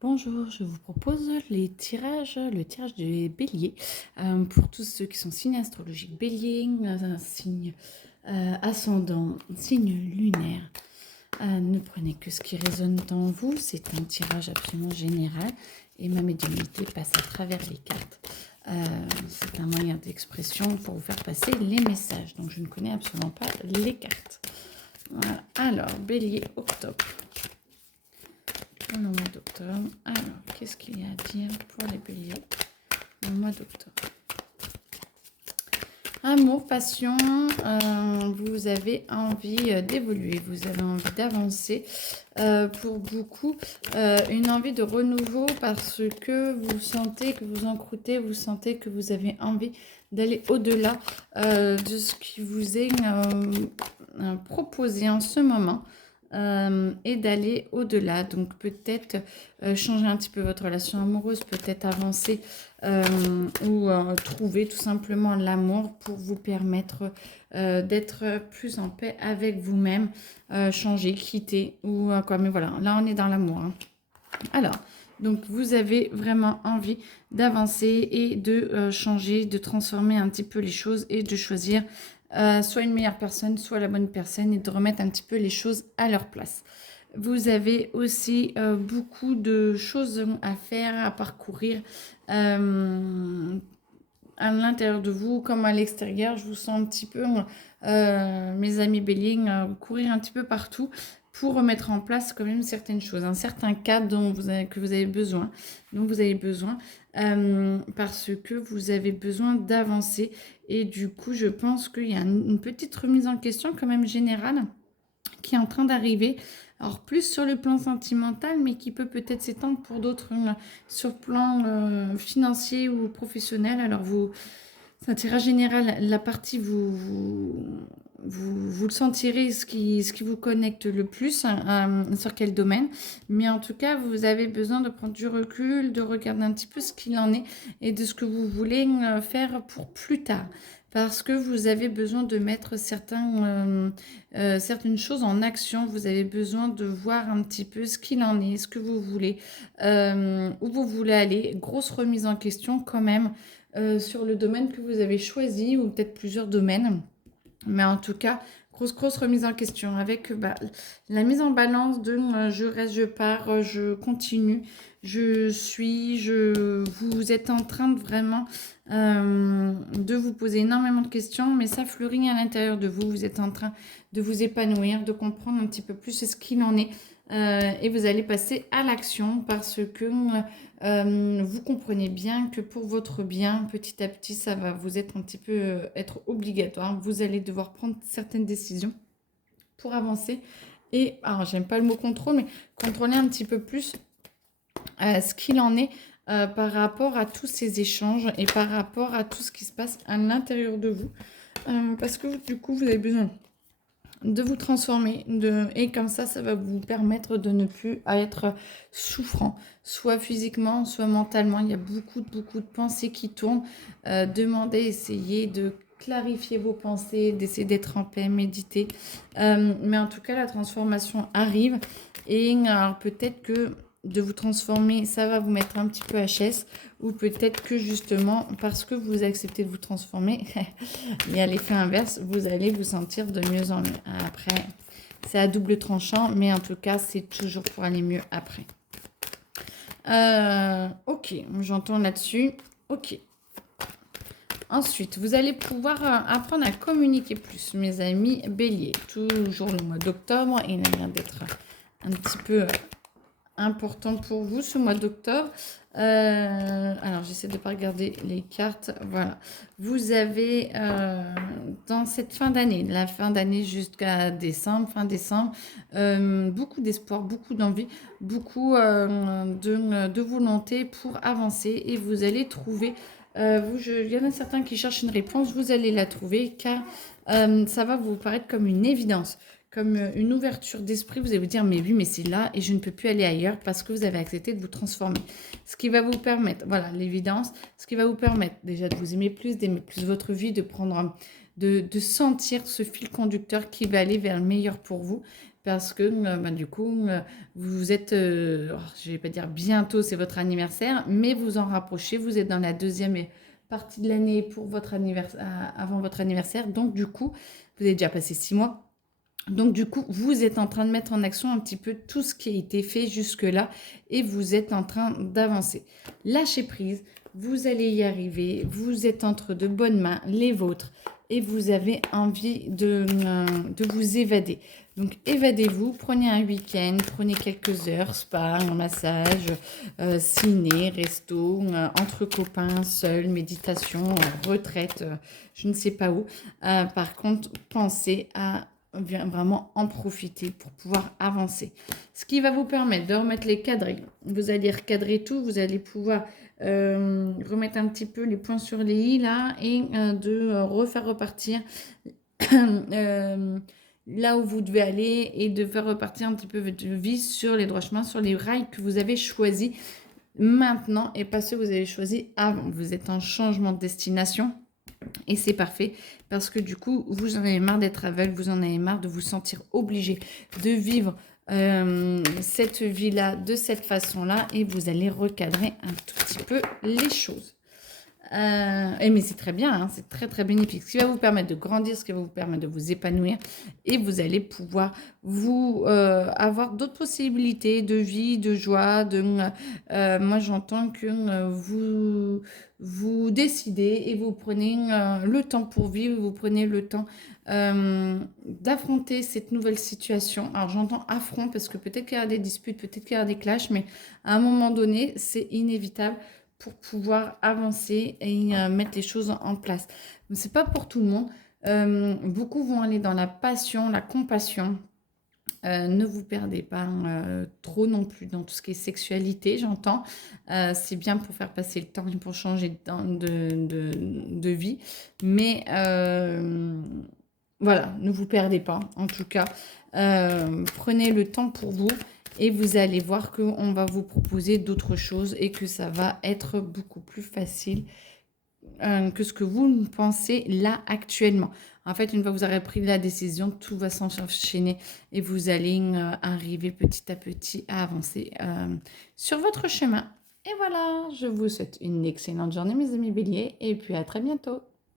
Bonjour, je vous propose le tirage des béliers pour tous ceux qui sont signes astrologiques bélier, un signe ascendant, signe lunaire. Ne prenez que ce qui résonne en vous, c'est un tirage absolument général et ma médiumnité passe à travers les cartes. C'est un moyen d'expression pour vous faire passer les messages, donc je ne connais absolument pas les cartes. Voilà. Alors, bélier, octobre. Pour le mois d'octobre. Alors, qu'est-ce qu'il y a à dire pour les béliers le mois d'octobre? Amour, passion, vous avez envie d'évoluer, vous avez envie d'avancer. Pour beaucoup, une envie de renouveau parce que vous sentez que vous encroûtez, vous sentez que vous avez envie d'aller au-delà de ce qui vous est proposé en ce moment. Et d'aller au-delà. Donc peut-être changer un petit peu votre relation amoureuse, peut-être avancer ou trouver tout simplement l'amour pour vous permettre d'être plus en paix avec vous-même, changer, quitter ou quoi. Mais voilà, là on est dans l'amour. Hein. Alors, donc vous avez vraiment envie d'avancer et de changer, de transformer un petit peu les choses et de choisir soit une meilleure personne, soit la bonne personne et de remettre un petit peu les choses à leur place. Vous avez aussi beaucoup de choses à faire, à parcourir à l'intérieur de vous comme à l'extérieur. Je vous sens un petit peu, mes amis béliers, courir un petit peu partout pour remettre en place quand même certaines choses, un certain cadre que vous avez besoin, dont vous avez besoin, parce que vous avez besoin d'avancer. Et du coup, je pense qu'il y a une petite remise en question quand même générale qui est en train d'arriver. Alors plus sur le plan sentimental, mais qui peut peut-être s'étendre pour d'autres sur le plan financier ou professionnel. Alors c'est un tirage général, la partie vous le sentirez, ce qui vous connecte le plus, sur quel domaine. Mais en tout cas, vous avez besoin de prendre du recul, de regarder un petit peu ce qu'il en est et de ce que vous voulez faire pour plus tard. Parce que vous avez besoin de mettre certaines choses en action. Vous avez besoin de voir un petit peu ce qu'il en est, ce que vous voulez, où vous voulez aller. Grosse remise en question quand même sur le domaine que vous avez choisi ou peut-être plusieurs domaines. Mais en tout cas, grosse remise en question avec la mise en balance de je reste, je pars, je continue, vous êtes en train de vraiment de vous poser énormément de questions, mais ça fleurit à l'intérieur de vous. Vous êtes en train de vous épanouir, de comprendre un petit peu plus ce qu'il en est. Et vous allez passer à l'action parce que vous comprenez bien que pour votre bien, petit à petit, ça va vous être un petit peu être obligatoire. Vous allez devoir prendre certaines décisions pour avancer. Et, alors j'aime pas le mot contrôle, mais contrôler un petit peu plus ce qu'il en est par rapport à tous ces échanges et par rapport à tout ce qui se passe à l'intérieur de vous. Parce que du coup, vous avez besoin de vous transformer et comme ça va vous permettre de ne plus être souffrant, soit physiquement, soit mentalement. Il y a beaucoup de pensées qui tournent. Demandez, essayez de clarifier vos pensées, d'essayer d'être en paix, méditer. Mais en tout cas, la transformation arrive et alors peut-être que de vous transformer, ça va vous mettre un petit peu HS ou peut-être que justement parce que vous acceptez de vous transformer, il y a l'effet inverse, vous allez vous sentir de mieux en mieux. Après, c'est à double tranchant, mais en tout cas, c'est toujours pour aller mieux après. Ok, j'entends là-dessus. Ok. Ensuite, vous allez pouvoir apprendre à communiquer plus, mes amis béliers. Toujours le mois d'octobre, il a l'air d'être un petit peu important pour vous ce mois d'octobre. Alors, j'essaie de ne pas regarder les cartes. Voilà. Vous avez dans cette fin d'année, la fin d'année jusqu'à décembre, fin décembre, beaucoup d'espoir, beaucoup d'envie, beaucoup de volonté pour avancer et vous allez trouver. Il y en a certains qui cherchent une réponse, vous allez la trouver car ça va vous paraître comme une évidence comme une ouverture d'esprit, vous allez vous dire, mais oui, mais c'est là et je ne peux plus aller ailleurs parce que vous avez accepté de vous transformer. Ce qui va vous permettre, voilà, l'évidence, ce qui va vous permettre déjà de vous aimer plus, d'aimer plus votre vie, de sentir ce fil conducteur qui va aller vers le meilleur pour vous. parce que du coup, vous êtes, je vais pas dire bientôt, c'est votre anniversaire, mais vous en rapprochez, vous êtes dans la deuxième partie de l'année pour votre anniversaire, avant votre anniversaire, donc du coup, vous avez déjà passé 6 mois. Donc du coup, vous êtes en train de mettre en action un petit peu tout ce qui a été fait jusque-là et vous êtes en train d'avancer. Lâchez prise, vous allez y arriver, vous êtes entre de bonnes mains, les vôtres, et vous avez envie de vous évader. Donc évadez-vous, prenez un week-end, prenez quelques heures, spa, un massage, ciné, resto, entre copains, seul, méditation, retraite, je ne sais pas où. Par contre, pensez à vraiment en profiter pour pouvoir avancer. Ce qui va vous permettre de remettre les cadres. Vous allez recadrer tout, vous allez pouvoir remettre un petit peu les points sur les i là et de refaire repartir là où vous devez aller et de faire repartir un petit peu votre vie sur les droits chemins, sur les rails que vous avez choisis maintenant et pas ceux que vous avez choisis avant. Vous êtes en changement de destination. Et c'est parfait parce que du coup, vous en avez marre d'être aveugle, vous en avez marre de vous sentir obligé de vivre cette vie-là de cette façon-là et vous allez recadrer un tout petit peu les choses. Mais c'est très bien, hein, c'est très très bénéfique. Ce qui va vous permettre de grandir, ce qui va vous permettre de vous épanouir et vous allez pouvoir vous avoir d'autres possibilités de vie, de joie. Moi, j'entends que vous décidez et vous prenez le temps pour vivre, vous prenez le temps d'affronter cette nouvelle situation. Alors, j'entends affront parce que peut-être qu'il y aura des disputes, peut-être qu'il y aura des clashs, mais à un moment donné, c'est inévitable pour pouvoir avancer et mettre les choses en place. Ce n'est pas pour tout le monde. Beaucoup vont aller dans la passion, la compassion. Ne vous perdez pas trop non plus dans tout ce qui est sexualité, j'entends. C'est bien pour faire passer le temps et pour changer de vie. Mais voilà, ne vous perdez pas. En tout cas, prenez le temps pour vous. Et vous allez voir qu'on va vous proposer d'autres choses et que ça va être beaucoup plus facile que ce que vous pensez là actuellement. En fait, une fois que vous aurez pris la décision, tout va s'enchaîner et vous allez arriver petit à petit à avancer sur votre chemin. Et voilà, je vous souhaite une excellente journée mes amis béliers et puis à très bientôt.